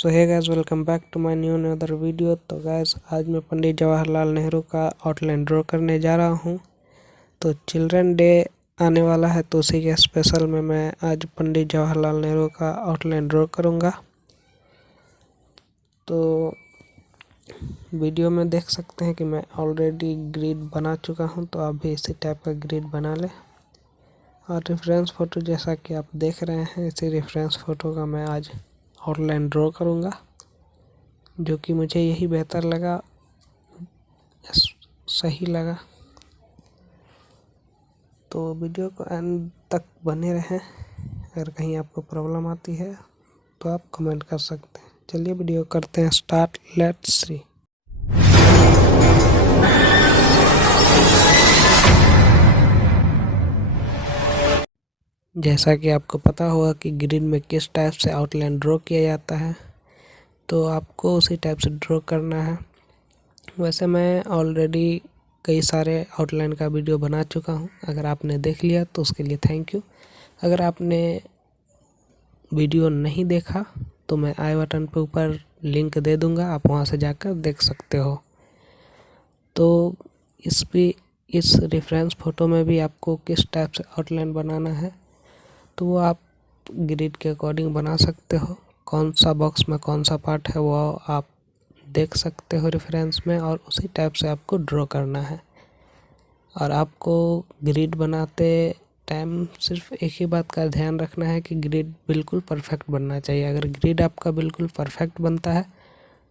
So hey guys, welcome back to my new another video. तो guys, आज मैं पंडित जवाहरलाल नेहरू का आउटलाइन ड्रॉ करने जा रहा हूं। तो चिल्ड्रन डे आने वाला है, तो उसी के स्पेशल में मैं आज पंडित जवाहरलाल नेहरू का आउटलाइन ड्रॉ करूंगा। तो वीडियो में देख सकते हैं कि मैं ऑलरेडी ग्रिड बना चुका हूं, तो आप भी इसी टाइप का ग्रिड बना लें। और रेफरेंस फ़ोटो जैसा कि आप देख रहे हैं, इसी रेफरेंस फ़ोटो का मैं आज आउटलाइन ड्रॉ करूंगा, जो कि मुझे यही बेहतर लगा, सही लगा। तो वीडियो को एंड तक बने रहें। अगर कहीं आपको प्रॉब्लम आती है तो आप कमेंट कर सकते हैं। चलिए वीडियो करते हैं स्टार्ट, लेट्स सी। जैसा कि आपको पता होगा कि ग्रिड में किस टाइप से आउटलाइन ड्रॉ किया जाता है, तो आपको उसी टाइप से ड्रॉ करना है। वैसे मैं ऑलरेडी कई सारे आउटलाइन का वीडियो बना चुका हूं। अगर आपने देख लिया तो उसके लिए थैंक यू। अगर आपने वीडियो नहीं देखा तो मैं आई बटन पे ऊपर लिंक दे दूंगा, आप वहां से जाकर देख सकते हो। तो इस रेफरेंस फ़ोटो में भी आपको किस टाइप से आउटलाइन बनाना है, तो वो आप ग्रिड के अकॉर्डिंग बना सकते हो। कौन सा बॉक्स में कौन सा पार्ट है वो आप देख सकते हो रेफरेंस में, और उसी टाइप से आपको ड्रॉ करना है। और आपको ग्रिड बनाते टाइम सिर्फ एक ही बात का ध्यान रखना है कि ग्रिड बिल्कुल परफेक्ट बनना चाहिए। अगर ग्रिड आपका बिल्कुल परफेक्ट बनता है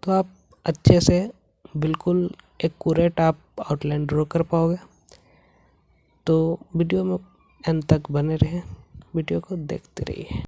तो आप अच्छे से बिल्कुल एक्यूरेट आप आउटलाइन ड्रॉ कर पाओगे। तो वीडियो में एंड तक बने रहें, वीडियो को देखते रहिए।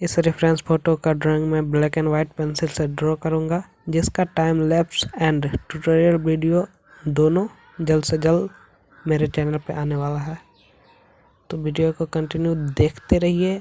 इस रेफरेंस फ़ोटो का ड्राइंग मैं ब्लैक एंड वाइट पेंसिल से ड्रॉ करूंगा, जिसका time lapse and tutorial video दोनों जल्द से जल्द मेरे चैनल पे आने वाला है। तो वीडियो को कंटिन्यू देखते रहिए।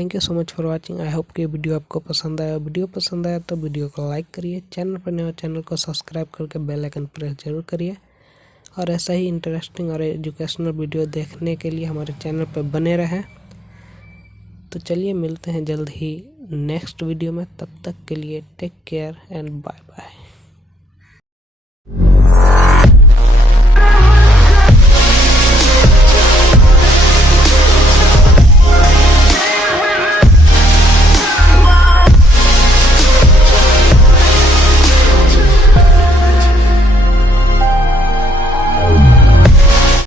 Thank you so much for watching. I hope कि वीडियो आपको पसंद आया। वीडियो पसंद आया तो वीडियो को लाइक करिए, चैनल पर नए हो चैनल को सब्सक्राइब करके बेल आइकन प्रेस जरूर करिए, और ऐसा ही इंटरेस्टिंग और एजुकेशनल वीडियो देखने के लिए हमारे चैनल पर बने रहें। तो चलिए मिलते हैं जल्द ही नेक्स्ट वीडियो में, तब तक के लिए take care and bye bye.